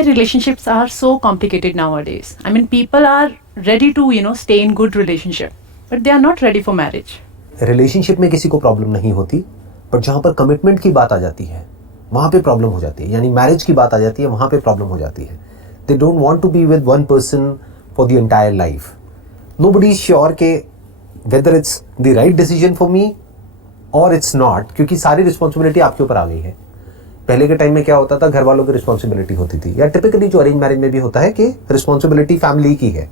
Relationships are so complicated nowadays. I mean, people are ready to, stay in good relationship, but they are not ready for marriage. Relationship में किसी को problem नहीं होती, पर जहाँ पर कमिटमेंट की बात आ जाती है वहाँ पे प्रॉब्लम हो जाती है, यानी मैरिज की बात आ जाती है वहाँ पे प्रॉब्लम हो जाती है. They don't want to be with one person for the entire life. Nobody is sure के whether it's the right decision for me और इट्स नॉट, क्योंकि सारी रिस्पॉन्सिबिलिटी आपके ऊपर आ गई है. पहले के टाइम में क्या होता था, घर वालों की रिस्पॉन्सिबिलिटी होती थी, या टिपिकली जो अरेंज मैरिज में भी होता है कि रिस्पॉन्सिबिलिटी फैमिली की है.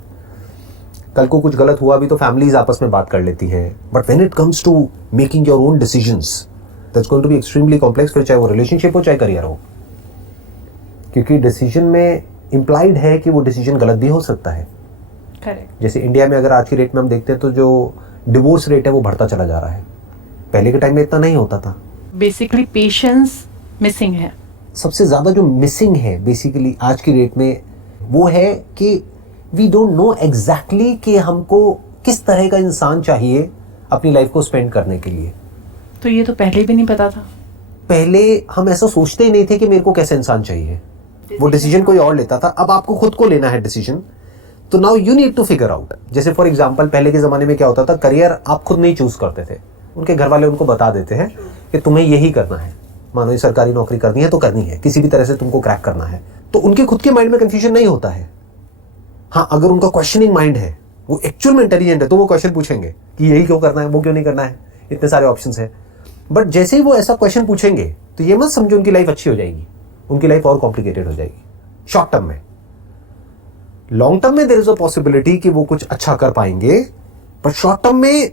कल को कुछ गलत हुआ भी तो फैमिलीज आपस में बात कर लेती हैं. But when it comes to making your own decisions, that's going to be extremely complex, फिर चाहे वो रिलेशनशिप हो चाहे करियर हो, क्योंकि डिसीजन में इम्प्लाइड है कि वो डिसीजन गलत भी हो सकता है. करेक्ट. जैसे इंडिया में अगर आज की रेट में हम देखते हैं तो जो डिवोर्स रेट है वो बढ़ता चला जा रहा है. पहले के टाइम में इतना नहीं होता था. बेसिकली पेशेंस मिसिंग है. सबसे ज़्यादा जो मिसिंग है बेसिकली आज की डेट में वो है कि वी डोंट नो एग्जैक्टली कि हमको किस तरह का इंसान चाहिए अपनी लाइफ को स्पेंड करने के लिए. तो ये तो पहले भी नहीं पता था. पहले हम ऐसा सोचते ही नहीं थे कि मेरे को कैसा इंसान चाहिए. वो डिसीजन कोई और लेता था. अब आपको खुद को लेना है डिसीजन, तो now you need to figure out. जैसे फॉर एग्जाम्पल पहले के ज़माने में क्या होता था, करियर आप खुद नहीं चूज करते थे, उनके घर वाले उनको बता देते हैं कि तुम्हें यही करना है. मानो ये सरकारी नौकरी करनी है तो करनी है, किसी भी तरह से तुमको क्रैक करना है. तो उनके खुद के माइंड में कंफ्यूजन नहीं होता है. हाँ, अगर उनका क्वेश्चनिंग माइंड है, वो एक्चुअल में इंटेलिजेंट है, तो वो क्वेश्चन पूछेंगे कि यही क्यों करना है, वो क्यों नहीं करना है, इतने सारे ऑप्शंस हैं. बट जैसे ही वो ऐसा क्वेश्चन पूछेंगे तो ये मत समझो उनकी लाइफ अच्छी हो जाएगी. उनकी लाइफ और कॉम्प्लिकेटेड हो जाएगी शॉर्ट टर्म में. लॉन्ग टर्म में देयर इज अ पॉसिबिलिटी कि वो कुछ अच्छा कर पाएंगे, बट शॉर्ट टर्म में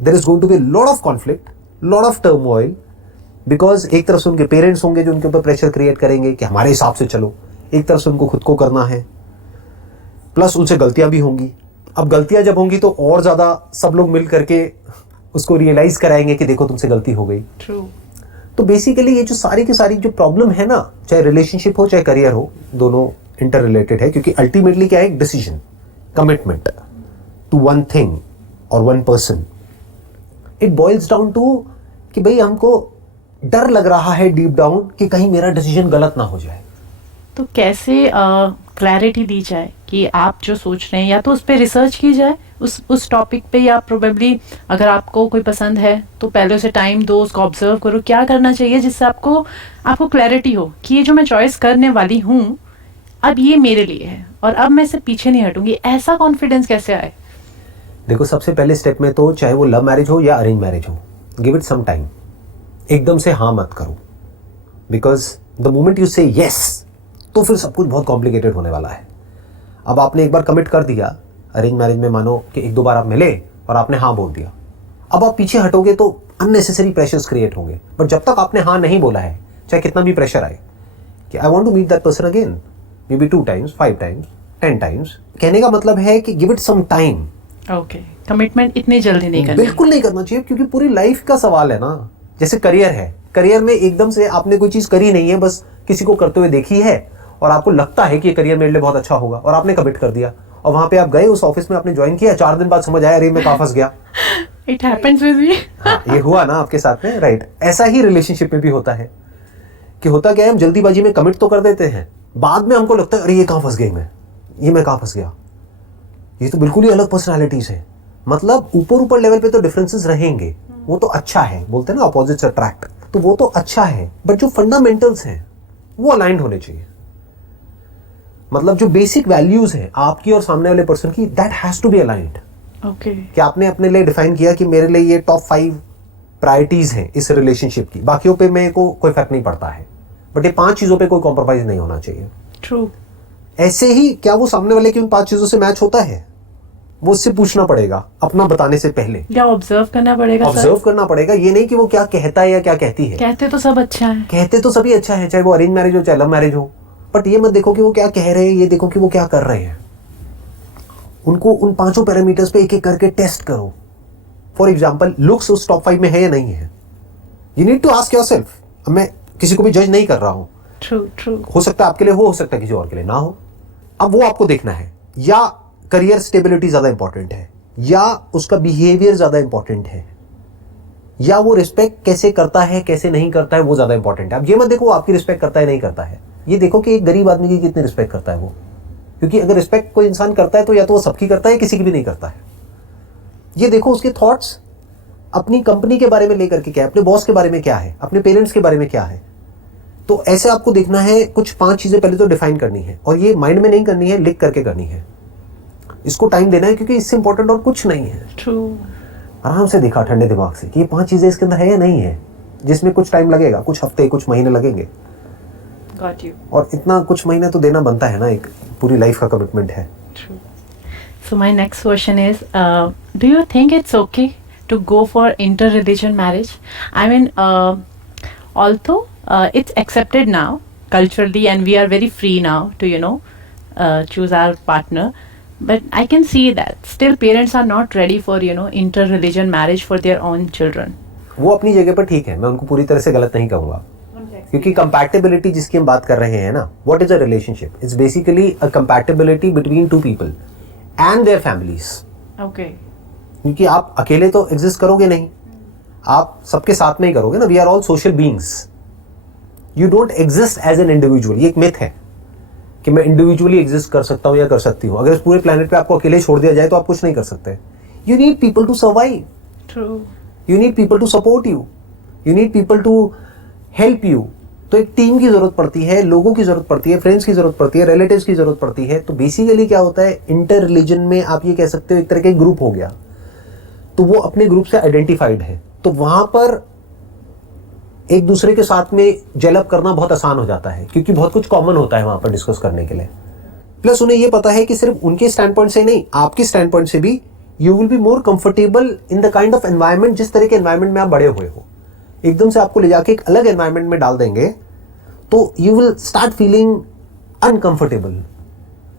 there is going to be lot of conflict, lot of turmoil. Because एक तरफ से उनके पेरेंट्स होंगे जो उनके ऊपर प्रेशर क्रिएट करेंगे कि हमारे हिसाब से चलो, एक तरफ से उनको खुद को करना है, प्लस उनसे गलतियां भी होंगी. अब गलतियां जब होंगी तो और ज़्यादा सब लोग मिल करके उसको रियलाइज कराएंगे कि देखो तुमसे गलती हो गई. ट्रू. तो बेसिकली ये जो सारी की सारी जो प्रॉब्लम है ना, चाहे रिलेशनशिप हो चाहे करियर हो, दोनों इंटर रिलेटेड है. क्योंकि अल्टीमेटली क्या है, एक decision, commitment to one thing और one person. It boils down to कि भाई हमको डर लग रहा है डीप डाउन कि कहीं मेरा डिसीजन गलत ना हो जाए. तो कैसे क्लैरिटी दी जाए कि आप जो सोच रहे हैं, या तो उस पर रिसर्च की जाए उस टॉपिक पे, या प्रोबेबली अगर आपको कोई पसंद है तो पहले उसे टाइम दो, उसको ऑब्जर्व करो, क्या करना चाहिए जिससे आपको क्लैरिटी हो कि ये जो मैं चॉइस करने वाली हूँ अब ये मेरे लिए है और अब मैं इससे पीछे नहीं हटूंगी. ऐसा कॉन्फिडेंस कैसे आए? देखो, सबसे पहले स्टेप में तो चाहे वो लव मैरिज हो या अरेंज मैरिज हो, गिव इट सम टाइम. एकदम से हाँ मत करो, बिकॉज द मोमेंट यू से यस तो फिर सब कुछ बहुत कॉम्प्लिकेटेड होने वाला है. अब आपने एक बार कमिट कर दिया अरेंज मैरिज में, मानो कि एक दो बार आप मिले और आपने हाँ बोल दिया. अब आप पीछे हटोगे तो अननेसेसरी प्रेशर्स क्रिएट होंगे. बट जब तक आपने हाँ नहीं बोला है, चाहे कितना भी प्रेशर आए कि I want to meet that person again, maybe 2 times, 5 times, 10 times, कहने का मतलब है कि give it some time. Okay. Commitment इतनी जल्दी नहीं करना. बिल्कुल नहीं करना चाहिए, क्योंकि पूरी लाइफ का सवाल है ना. जैसे करियर है, करियर में एकदम से आपने कोई चीज़ करी नहीं है, बस किसी को करते हुए देखी है और आपको लगता है कि ये करियर मेरे लिए बहुत अच्छा होगा और आपने कमिट कर दिया, और वहाँ पे आप गए उस ऑफिस में, आपने ज्वाइन किया, 4 दिन बाद समझ आया अरे मैं कहाँ फंस गया. It happens with me. हाँ, ये हुआ ना आपके साथ में, राइट. ऐसा ही रिलेशनशिप में भी होता है कि होता क्या है, हम जल्दीबाजी में कमिट तो कर देते हैं, बाद में हमको लगता है अरे ये कहाँ फंस गई मैं कहाँ फंस गया. ये तो बिल्कुल ही अलग पर्सनैलिटीज है. मतलब ऊपर लेवल पे तो डिफरेंसेस रहेंगे, वो तो अच्छा है, बोलते हैं ना अपोजिट्स अट्रैक्ट, तो वो तो अच्छा है. बट जो फंडामेंटल्स हैं वो अलाइंड होने चाहिए. मतलब जो बेसिक वैल्यूज हैं आपकी और सामने वाले पर्सन की, that has to be aligned. Okay. कि आपने अपने लिए डिफाइन किया कि मेरे लिए ये टॉप 5 प्रायोरिटीज हैं इस रिलेशनशिप की, बाकियों पे मेरे को कोई फर्क नहीं पड़ता है, बट ये 5 चीजों पे कोई कॉम्प्रोमाइज नहीं होना चाहिए. ट्रू. ऐसे ही क्या वो सामने वाले की उन 5 चीजों से मैच होता है, वो उससे पूछना पड़ेगा अपना बताने से पहले, या ऑब्जर्व करना पड़ेगा. ऑब्जर्व करना पड़ेगा. ये नहीं कि वो क्या कहता है या क्या कहती है. कहते तो सब अच्छा है, कहते तो सभी अच्छा है, चाहे वो अरेंज मैरिज हो चाहे लव मैरिज हो. बट ये मत देखो कि वो क्या कह रहे हैं, ये देखो कि वो क्या कर रहे हैं. उनको उन 5 पैरामीटर्स पे एक एक करके टेस्ट करो. फॉर एग्जाम्पल, लुक्स उस टॉप 5 में है या नहीं है. You need to ask yourself. अब मैं किसी को भी जज नहीं कर रहा हूं. ट्रू. हो सकता है आपके लिए हो सकता है किसी और के लिए ना हो. अब वो आपको देखना है, या करियर स्टेबिलिटी ज्यादा इंपॉर्टेंट है, या उसका बिहेवियर ज्यादा इंपॉर्टेंट है, या वो रिस्पेक्ट कैसे करता है कैसे नहीं करता है वो ज्यादा इंपॉर्टेंट है. अब ये मत देखो आपकी रिस्पेक्ट करता है नहीं करता है, ये देखो कि एक गरीब आदमी की कितनी रिस्पेक्ट करता है वो, क्योंकि अगर रिस्पेक्ट कोई इंसान करता है तो या तो वो सबकी करता है, किसी की भी नहीं करता है। ये देखो उसके थॉट्स अपनी कंपनी के बारे में लेकर के क्या है, अपने बॉस के बारे में क्या है, अपने पेरेंट्स के बारे में क्या है। तो ऐसे आपको देखना है, कुछ 5 चीजें पहले तो डिफाइन करनी है, और ये माइंड में नहीं करनी है, लिख करके करनी है। इसको टाइम देना है, क्योंकि इससे इंपॉर्टेंट और कुछ नहीं है। True. आराम से देखा ठंडे दिमाग से कि ये 5 चीजें इसके अंदर है या नहीं है, जिसमें कुछ टाइम लगेगा, कुछ हफ्ते कुछ महीने लगेंगे। Got you. और इतना कुछ महीने तो देना बनता है ना, एक पूरी लाइफ का कमिटमेंट है। True. So my next question is, do you think it's okay to go for inter-religion marriage? I mean, although it's accepted now culturally and we are very free now to, choose our partner, but I can see that still parents are not ready for, inter-religion marriage for their own children. वो अपनी जगह पर ठीक है, मैं उनको पूरी तरह से गलत नहीं कहूँगा, क्योंकि कंपैटिबिलिटी जिसकी हम बात कर रहे हैं ना, what is a relationship? It's basically a compatibility between 2 people and their families. Okay. क्योंकि आप अकेले तो एग्जिस्ट करोगे नहीं, आप सबके साथ में ही करोगे ना। We are all social beings, you don't exist as an individual. ये एक मिथ है कि मैं इंडिविजुअली एग्जिस्ट कर सकता हूँ या कर सकती हूँ। अगर इस पूरे प्लेनेट पे आपको अकेले छोड़ दिया जाए तो आप कुछ नहीं कर सकते। You need people to survive, True. You need people to support you, you need people to help you. तो एक टीम की जरूरत पड़ती है, लोगों की जरूरत पड़ती है, फ्रेंड्स की जरूरत पड़ती है, रिलेटिव्स की जरूरत पड़ती है। तो बेसिकली क्या होता है, इंटर रिलीजन में आप ये कह सकते हो एक तरह का ग्रुप हो गया, तो वो अपने ग्रुप से आइडेंटिफाइड है, तो वहां पर एक दूसरे के साथ में जेलअप करना बहुत आसान हो जाता है, क्योंकि बहुत कुछ कॉमन होता है वहां पर डिस्कस करने के लिए। प्लस उन्हें ये पता है कि सिर्फ उनके स्टैंड पॉइंट से नहीं, आपके स्टैंड पॉइंट से भी you will be more comfortable in the kind of environment, जिस तरह के एनवायरमेंट में आप बड़े हुए हो। एकदम से आपको ले जाके एक अलग एनवायरमेंट में डाल देंगे तो you will start feeling uncomfortable.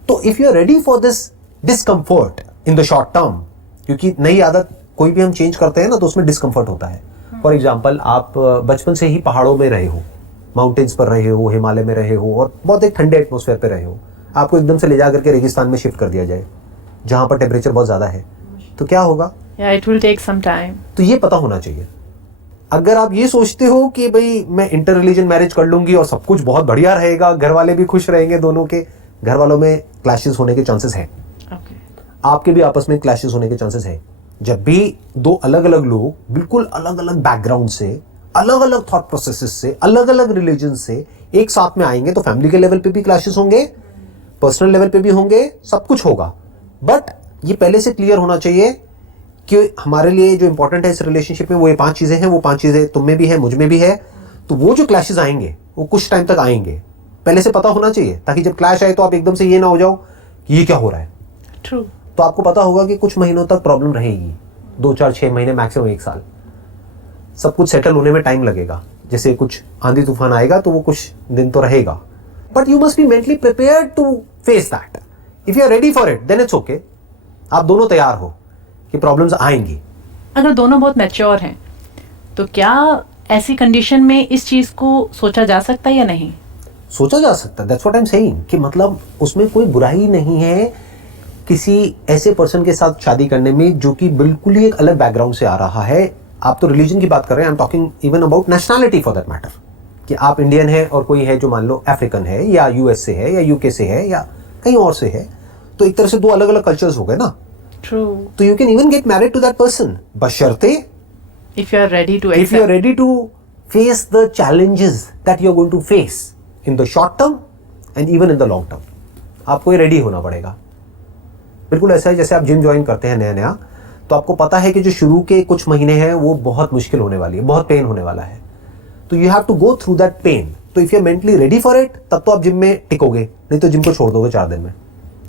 तो if you are ready for this discomfort in the short term, क्योंकि नई आदत कोई भी हम चेंज करते हैं ना तो उसमें डिस्कम्फर्ट होता है। फॉर एग्जाम्पल, आप बचपन से ही पहाड़ों में रहे हो, माउंटेन्स पर रहे हो, हिमालय में रहे हो और बहुत एक ठंडे एटमोसफेयर पे रहे हो, आपको एकदम से ले जा करके रेगिस्तान में शिफ्ट कर दिया जाए जहां पर टेम्परेचर बहुत ज्यादा है, तो क्या होगा? Yeah, it will take some time. तो ये पता होना चाहिए। अगर आप ये सोचते हो कि भाई मैं इंटर रिलीजन मैरिज कर लूंगी और सब कुछ बहुत बढ़िया रहेगा, घर वाले भी खुश रहेंगे, दोनों के घर वालों में क्लैशेस होने के चांसेस हैं, Okay. आपके भी आपस में क्लैशेस होने के चांसेस हैं। जब भी 2 अलग अलग लोग बिल्कुल अलग अलग बैकग्राउंड से, अलग अलग थॉट प्रोसेसेस से, अलग अलग रिलीजन से एक साथ में आएंगे तो फैमिली के लेवल पे भी क्लैशेस होंगे, पर्सनल लेवल पे भी होंगे, सब कुछ होगा। बट ये पहले से क्लियर होना चाहिए कि हमारे लिए जो इंपॉर्टेंट है इस रिलेशनशिप में वो ये 5 चीजें हैं, वो 5 चीजें तुम में भी है, मुझ में भी है। तो वो जो क्लैशेस आएंगे वो कुछ टाइम तक आएंगे, पहले से पता होना चाहिए, ताकि जब क्लैश आए तो आप एकदम से ये ना हो जाओ कि ये क्या हो रहा है। True. तो आपको पता होगा कि कुछ महीनों तक प्रॉब्लम रहेगी, 2, 4, 6 महीने, मैक्सिमम 1 साल। सब कुछ सेटल होने में टाइम लगेगा। जैसे कुछ आंधी तूफान आएगा तो वो कुछ दिन तो रहेगा, but you must be mentally prepared to face that. If you are ready for it then it's okay. आप दोनों तैयार हो कि प्रॉब्लम्स आएंगी। अगर दोनों बहुत मैच्योर हैं तो क्या ऐसी कंडीशन में इस चीज को सोचा जा सकता है या नहीं? सोचा जा सकता है, that's what I am saying, कि मतलब उसमें कोई बुराई नहीं है किसी ऐसे पर्सन के साथ शादी करने में जो कि बिल्कुल ही एक अलग बैकग्राउंड से आ रहा है। आप तो रिलीजन की बात कर रहे हैं, I am talking even about nationality for that matter, कि आप इंडियन है और कोई है जो मान लो अफ्रीकन है या यूएस से है या यूके से है या कहीं और से है, तो एक तरह से 2 अलग अलग कल्चर्स हो गए ना। True. तो you can even get married to that person, बशर्ते If you are ready to if you are accept. ready to face the challenges that you are going to face in the short term and even in the long term, आपको ये ready होना पड़ेगा। बिल्कुल ऐसा है जैसे आप gym join करते हैं नया नया, तो आपको पता है कि जो शुरू के कुछ महीने हैं वो बहुत मुश्किल होने वाली है, बहुत पेन होने वाला है, तो you have to go through that pain. तो if you are mentally ready for it, तब तो आप जिम में टिकोगे, नहीं तो जिम को छोड़ दोगे 4 दिन में,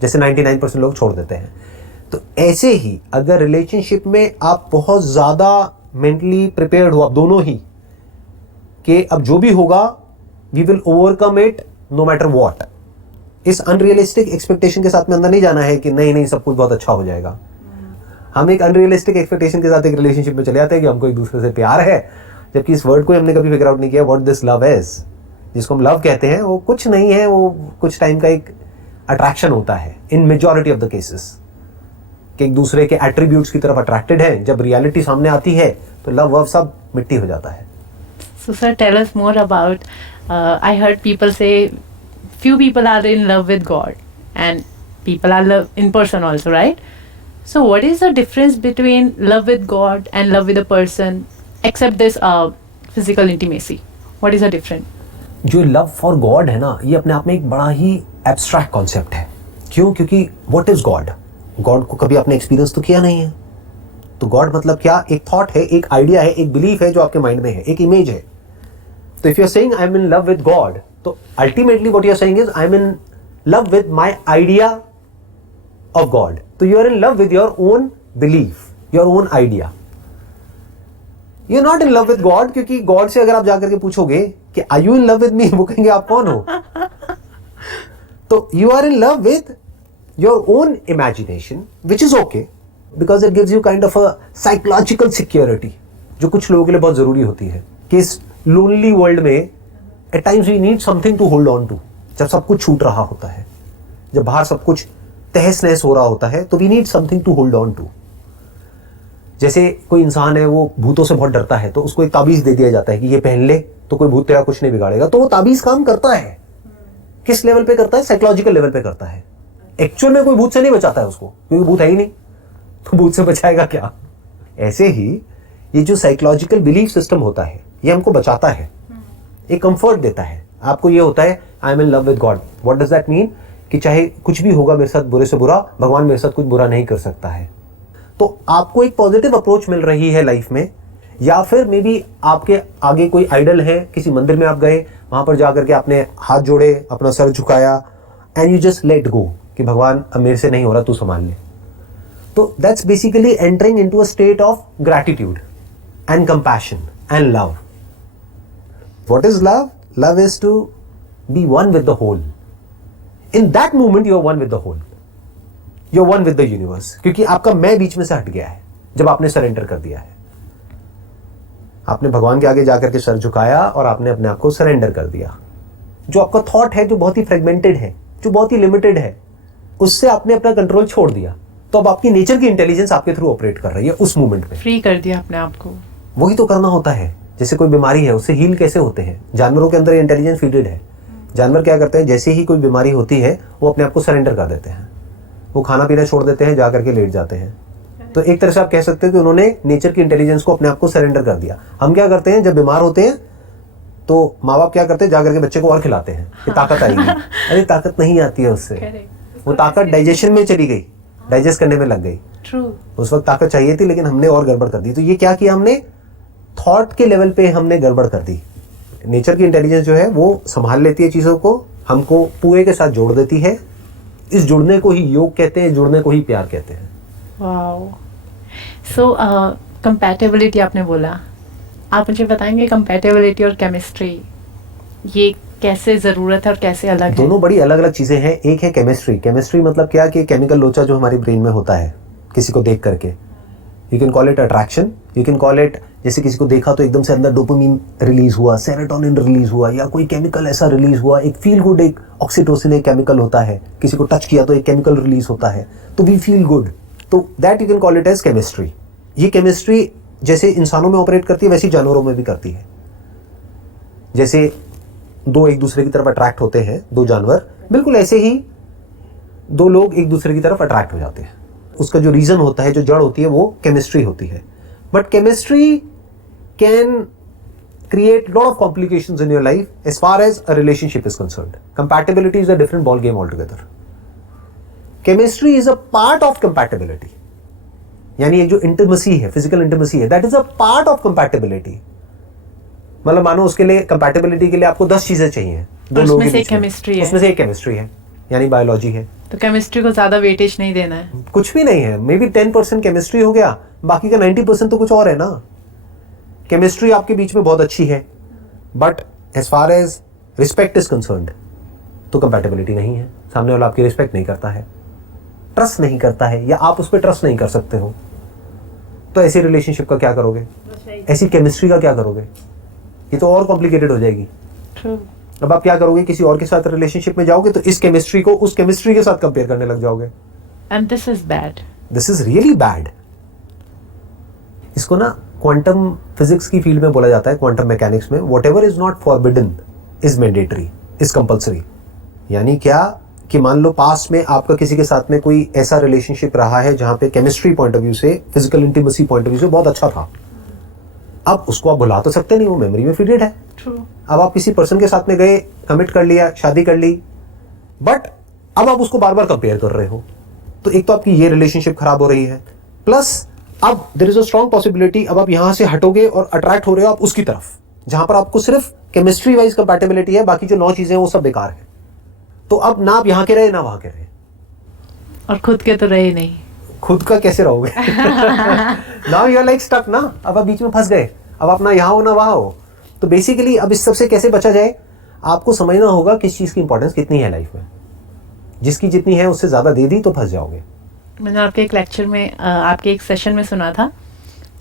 जैसे 99% लोग छोड़ देते हैं। तो ऐसे ही अगर रिलेशनशिप में आप बहुत ज्यादा मेंटली प्रिपेयर्ड हो, आप दोनों ही, कि अब जो भी होगा we will overcome it no matter what, इस अनरियलिस्टिक एक्सपेक्टेशन के साथ में अंदर नहीं जाना है कि नहीं नहीं सब कुछ बहुत अच्छा हो जाएगा। हम एक अनरियलिस्टिक एक्सपेक्टेशन के साथ एक रिलेशनशिप में चले जाते हैं कि हमको एक दूसरे से प्यार है, जबकि इस वर्ड को हमने कभी फिगर आउट नहीं किया व्हाट दिस लव इज। जिसको हम लव कहते हैं वो कुछ नहीं है, वो कुछ टाइम का एक अट्रैक्शन होता है इन मेजॉरिटी ऑफ द केसेस, कि एक दूसरे के एट्रीब्यूट्स की तरफ अट्रैक्टेड है। जब रियलिटी सामने आती है तो लव वव सब मिट्टी हो जाता है। So sir, tell us more about. I heard people say few people are in love with God and people are love in person also, right? So what is the difference between love with God and love with a person, except this physical intimacy? What is the difference? जो love for God है ना, ये अपने आप में एक बड़ा ही abstract concept है. क्यों? क्योंकि व्हाट इज गॉड? गॉड को कभी आपने एक्सपीरियंस तो किया नहीं है. तो गॉड मतलब क्या? एक थॉट है, एक आइडिया है, एक बिलीफ है जो आपके माइंड में है, एक इमेज है. तो if you are saying I am in love with God, तो ultimately what you are saying is I am in love with my idea of God. तो you are in love with your own belief, your own idea. You are not in love with God, क्योंकि God से अगर आप जाकर के पूछोगे कि are you in love with me, वो कहेंगे आप कौन हो. तो you are in love with your own imagination, which is okay, because it gives you kind of a psychological security, जो कुछ लोगों के लिए बहुत जरूरी होती है. कि इस लोनली वर्ल्ड में at times we need something to hold on to. जब सब कुछ छूट रहा होता है, जब बाहर सब कुछ तहस नहस हो रहा होता है, तो we need something to hold on to. जैसे कोई इंसान है, वो भूतों से बहुत डरता है, तो उसको एक ताबीज दे दिया जाता है कि ये पहन ले तो कोई भूत तेरा कुछ नहीं बिगाड़ेगा. तो वो ताबीज काम करता है. किस लेवल पे करता है? साइकोलॉजिकल लेवल पे करता है. एक्चुअल में कोई भूत से नहीं बचाता है उसको, क्योंकि भूत है ही नहीं, तो भूत से बचाएगा क्या. ऐसे ही ये जो साइकोलॉजिकल बिलीफ सिस्टम होता है, ये हमको बचाता है, एक कंफर्ट देता है. आपको ये होता है आई am in love with God. What does that mean? कि चाहे कुछ भी होगा मेरे साथ, बुरे से बुरा, भगवान मेरे साथ कुछ बुरा नहीं कर सकता है. तो आपको एक पॉजिटिव अप्रोच मिल रही है लाइफ में. या फिर मे बी आपके आगे कोई आइडल है, किसी मंदिर में आप गए, वहां पर जाकर के आपने हाथ जोड़े, अपना सर झुकाया, and you just let go कि भगवान अब मेरे से नहीं हो रहा, तू संभाल ले. तो that's basically entering into a state of gratitude and compassion and love. What is love? Love is to be one with the whole. In that moment you are one with the whole, you are one with the universe. क्योंकि आपका मैं बीच में से हट गया है जब आपने सरेंडर कर दिया है. आपने भगवान के आगे जाकर के सर झुकाया और आपने अपने आप को सरेंडर कर दिया. जो आपका थॉट है, जो बहुत ही फ्रेगमेंटेड है, जो बहुत ही लिमिटेड है, उससे आपने अपना कंट्रोल छोड़ दिया. तो अब आपकी नेचर की इंटेलिजेंस आपके थ्रू ऑपरेट कर रही है उस मोमेंट में. फ्री कर दिया अपने आप को. वही तो करना होता है. जैसे कोई बीमारी है, उससे हील कैसे होते हैं? जानवरों के अंदर इंटेलिजेंस फीडेड है. जानवर क्या करते हैं? जैसे ही कोई बीमारी होती है, वो अपने आप को सरेंडर कर देते हैं, वो खाना पीना छोड़ देते हैं, जाकर के लेट जाते हैं. तो एक तरह से आप कह सकते हो कि उन्होंने नेचर की इंटेलिजेंस को अपने आप को सरेंडर कर दिया. हम क्या करते हैं? जब बीमार होते हैं तो माँ बाप क्या करते हैं? जाकर के बच्चे को और खिलाते हैं कि ताकत आएगी. अरे ताकत नहीं आती है उससे, वो ताकत डाइजेशन में चली गई, डाइजेस्ट करने में लग गई. उस वक्त ताकत चाहिए थी, लेकिन हमने और गड़बड़ कर दी. तो ये क्या किया हमने? थॉट के लेवल पे हमने गड़बड़ कर दी. नेचर की इंटेलिजेंस जो है वो संभाल लेती है चीज़ों को, हमको पूरे के साथ जोड़ देती है. इस जुड़ने को ही योग कहते हैं, जुड़ने को ही प्यार कहते हैं. वाओ. सो कंपैटिबिलिटी आपने बोला, आप मुझे बताएंगे कंपैटिबिलिटी और केमिस्ट्री ये कैसे ज़रूरत है और कैसे अलग है? दोनों बड़ी अलग अलग चीज़ें हैं. एक है केमिस्ट्री. केमिस्ट्री मतलब क्या? कि केमिकल लोचा जो हमारी ब्रेन में होता है किसी को देख करके. You can call it attraction, you can call it, जैसे किसी को देखा तो एकदम से अंदर डोपामिन रिलीज हुआ, सेरोटोनिन रिलीज हुआ, या कोई केमिकल ऐसा रिलीज हुआ, एक फील गुड, एक ऑक्सीटोसिन एक केमिकल होता है. किसी को टच किया तो एक केमिकल रिलीज होता है, तो वी फील गुड. तो that you can call it as chemistry. ये केमिस्ट्री जैसे इंसानों में ऑपरेट करती है, वैसे जानवरों में भी करती है. जैसे दो एक दूसरे की तरफ अट्रैक्ट होते हैं, दो जानवर, बिल्कुल ऐसे ही दो लोग एक दूसरे की तरफ अट्रैक्ट हो जाते हैं. उसका जो रीजन होता है, जो जड़ होती है, वो केमिस्ट्री होती है. But chemistry can create a lot of complications in your life as far as a relationship is concerned. Compatibility is a different ball game altogether. Chemistry is a part of compatibility. यानी एक जो intimacy है, physical intimacy है, that is a part of compatibility. मतलब मानो उसके लिए, compatibility के लिए आपको 10 चीजें चाहिए, दो लोगों के बीच में, उसमें से एक केमिस्ट्री है, यानी बायोलॉजी है. तो केमिस्ट्री को ज्यादा वेटेज नहीं देना है. कुछ भी नहीं है. मे बी 10% केमिस्ट्री हो गया, बाकी का 90% तो कुछ और है ना. केमिस्ट्री आपके बीच में बहुत अच्छी है, but as far as respect is concerned तो कंपैटिबिलिटी नहीं है. सामने वाला आपकी रिस्पेक्ट नहीं करता है, ट्रस्ट नहीं करता है, या आप उस पर ट्रस्ट नहीं कर सकते हो. तो ऐसी रिलेशनशिप का क्या करोगे? ऐसी केमिस्ट्री का क्या करोगे? ये तो और कॉम्प्लिकेटेड हो जाएगी. True. अब आप क्या करोगे? किसी और के साथ रिलेशनशिप में जाओगे तो इस केमिस्ट्री को उस केमिस्ट्री के साथ कंपेयर करने लग जाओगे. And this is bad. This is really bad. इसको ना क्वांटम फिजिक्स की फील्ड में बोला जाता है, क्वांटम मैकेनिक्स में, whatever is not forbidden is mandatory, is compulsory. यानी क्या कि मान लो पास्ट में आपका किसी के साथ में कोई ऐसा रिलेशनशिप रहा है जहां पे केमिस्ट्री पॉइंट ऑफ व्यू से, physical intimacy point of view से बहुत अच्छा था। अब उसको आप भुला तो सकते नहीं, वो मेमोरी में फिटेड है। True. अब आप किसी पर्सन के साथ में गए, कमिट कर लिया, शादी कर ली, बट अब आप उसको बार बार कंपेयर कर रहे हो, तो एक तो आपकी ये रिलेशनशिप खराब हो रही है, प्लस अब there is a strong possibility अब आप यहां से हटोगे और अट्रैक्ट हो रहे हो आप उसकी तरफ जहां पर आपको सिर्फ केमिस्ट्री वाइज कंपैटिबिलिटी है, बाकी जो 9 चीजें हैं वो सब बेकार है। तो अब ना आप यहां के रहे ना वहां के रहे, और खुद के तो रहे नहीं। खुद का कैसे रहोगे? Now you are like stuck ना, अब आप बीच में फंस गए, अब आप ना यहाँ हो ना वहां हो। तो बेसिकली अब इस सब से कैसे बचा जाए, आपको समझना होगा किस चीज की इंपॉर्टेंस कितनी है लाइफ में। जिसकी जितनी है उससे ज्यादा दे दी तो फंस जाओगे। मैंने आपके एक लेक्चर में, आपके एक सेशन में सुना था,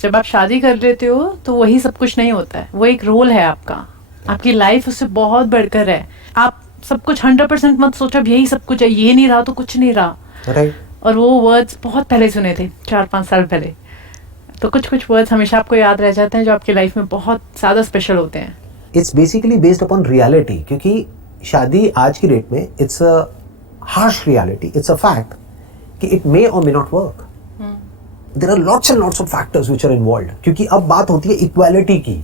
जब आप शादी कर लेते हो तो वही सब कुछ नहीं होता है, वो एक रोल है आपका, आपकी लाइफ उससे बहुत बढ़कर है। आप सब कुछ 100% मत सोचो अब यही सब कुछ है, ये नहीं रहा तो कुछ नहीं रहा। राइट। और वो वर्ड्स बहुत पहले सुने थे, 4-5 साल पहले। तो कुछ कुछ वर्ड्स हमेशा आपको याद रह जाते हैं जो आपकी लाइफ में बहुत ज़्यादा स्पेशल होते हैं। It's basically based upon reality, क्योंकि शादी आज की डेट में it's a harsh reality, it's a fact कि इट मे और may not work. There are lots and lots of factors which are involved, क्योंकि अब बात होती है इक्वालिटी की।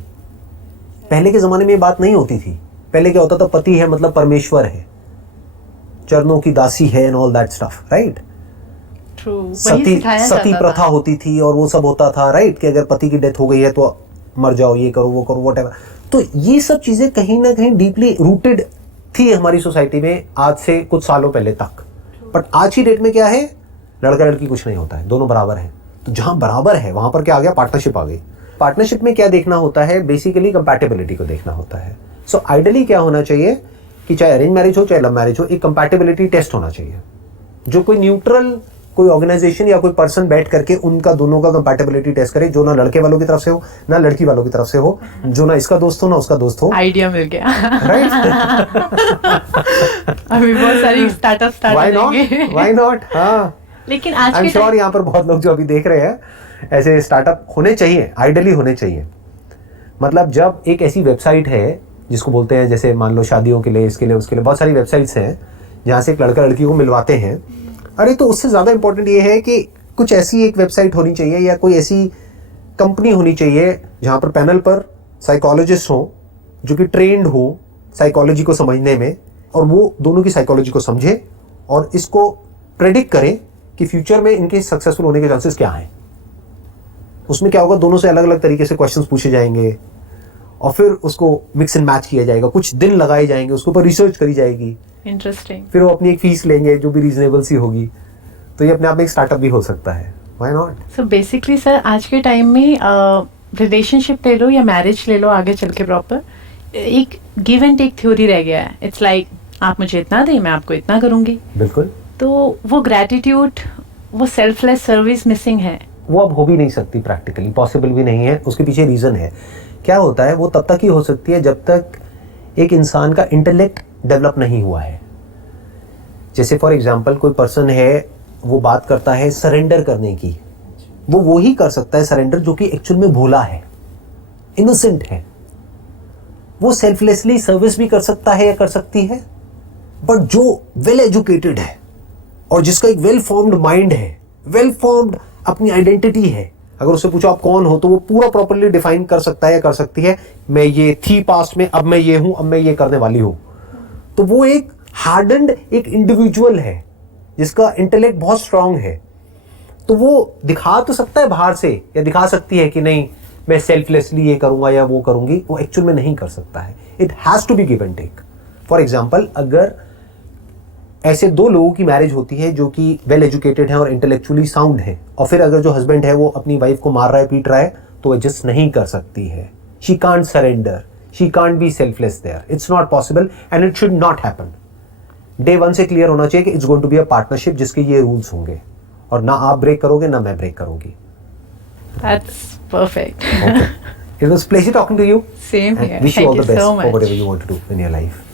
पहले के जमाने में ये बात नहीं होती थी। पहले क्या होता था, पति है मतलब परमेश्वर है, चरणों की दासी है and all that stuff, right. Sati प्रथा होती थी और वो सब होता था, राइट, कि अगर पति की डेथ हो गई है तो मर जाओ, ये करो वो करो, व्हाटएवर। तो ये सब चीजें कहीं ना कहीं डीपली रूटेड थी हमारी सोसाइटी में आज से कुछ सालों पहले तक। बट आज की डेट में क्या है, लड़का लड़की कुछ नहीं होता है, दोनों बराबर हैं। तो जहां बराबर है वहां पर क्या आ गया, पार्टनरशिप आ गई। पार्टनरशिप में क्या देखना होता है, बेसिकली कंपैटिबिलिटी को देखना होता है। सो आइडियली क्या होना चाहिए कि चाहे अरेंज मैरिज हो चाहे लव मैरिज हो, एक कंपैटिबिलिटी टेस्ट होना चाहिए, जो कोई न्यूट्रल कोई ऑर्गेनाइजेशन या कोई पर्सन बैठ करके उनका दोनों का कंपैटिबिलिटी टेस्ट करे, जो ना लड़के वालों की तरफ से हो ना लड़की वालों की तरफ से हो, जो ना इसका दोस्त हो ना उसका दोस्त हो। आइडिया मिल गया, राइट। अभी बहुत सारी स्टार्टअप स्टार्ट करेंगे। Why not? हाँ, लेकिन आज आई एम श्योर यहाँ पर बहुत लोग जो अभी देख रहे हैं ऐसे स्टार्टअप होने चाहिए, आइडियली होने चाहिए। मतलब जब एक ऐसी वेबसाइट है जिसको बोलते हैं, जैसे मान लो शादियों के लिए, इसके लिए उसके लिए बहुत सारी वेबसाइट्स हैं जहाँ से एक लड़का लड़की को मिलवाते हैं। अरे तो उससे ज़्यादा इंपॉर्टेंट ये है कि कुछ ऐसी एक वेबसाइट होनी चाहिए या कोई ऐसी कंपनी होनी चाहिए जहाँ पर पैनल पर साइकोलॉजिस्ट हो जो कि ट्रेंड हो साइकोलॉजी को समझने में, और वो दोनों की साइकोलॉजी को समझे और इसको प्रेडिक्ट करें कि फ्यूचर में इनके सक्सेसफुल होने के चांसेस क्या हैं। उसमें क्या होगा, दोनों से अलग अलग तरीके से क्वेश्चंस पूछे जाएंगे और फिर उसको मिक्स एंड मैच किया जाएगा, कुछ दिन लगाए जाएंगे, उसके ऊपर रिसर्च करी जाएगी। इंटरेस्टिंग। फिर वो अपनी एक फीस लेंगे जो भी रीजनेबल सी होगी, तो ये अपने आप में एक स्टार्टअप भी हो सकता है। Why not? So basically sir, आज के टाइम में रिलेशनशिप ले लो या मैरिज ले लो, आगे चल के प्रॉपर एक गिव एंड टेक थ्योरी रह गया है। इट्स लाइक आप मुझे इतना दें, मैं आपको इतना करूँगी। बिल्कुल। तो वो ग्रेटिट्यूड, वो सेल्फलेस सर्विस मिसिंग है। वो अब हो भी नहीं सकती, प्रैक्टिकली पॉसिबल भी नहीं है। उसके पीछे रीज़न है। क्या होता है, वो तब तक ही हो सकती है जब तक एक इंसान का इंटेलेक्ट डेवलप नहीं हुआ है। जैसे फॉर एग्जांपल कोई पर्सन है, वो बात करता है सरेंडर करने की, वो ही कर सकता है सरेंडर जो कि एक्चुअल में भोला है, इनोसेंट है। वो सेल्फलेसली सर्विस भी कर सकता है या कर सकती है। बट जो वेल एजुकेटेड है और जिसका एक वेल फॉर्म्ड माइंड है, वेल फॉर्म्ड अपनी आइडेंटिटी है, अगर उससे पूछो आप कौन हो, तो वो पूरा प्रॉपर्ली डिफाइन कर सकता है या कर सकती है, मैं ये थी पास्ट में, अब मैं ये हूं, अब मैं ये करने वाली हूं। तो वो एक हार्डन्ड एक इंडिविजुअल है जिसका इंटेलेक्ट बहुत स्ट्रांग है। तो वो दिखा तो सकता है बाहर से, या दिखा सकती है कि नहीं मैं सेल्फलेसली ये करूंगा या वो करूंगी, वो एक्चुअल में नहीं कर सकता है। It has to be give and take. For example, अगर ऐसे दो लोगों की मैरिज होती है जो कि वेल एजुकेटेड है और इंटेलेक्चुअली साउंड है, और फिर अगर जो हस्बैंड है वो अपनी वाइफ को मार रहा है, पीट रहा है, तो वो एडजस्ट नहीं कर सकती है। She can't surrender, she can't be selfless there, it's not possible and it should not happen. Day one से क्लियर होना चाहिए कि it's going to be a partnership जिसके ये रूल्स होंगे, और ना आप ब्रेक करोगे ना मैं ब्रेक करूंगी। That's perfect. Okay. It was a pleasure talking to you. Same here. Wish you all Thank the you best so for much. whatever you want to do in your life.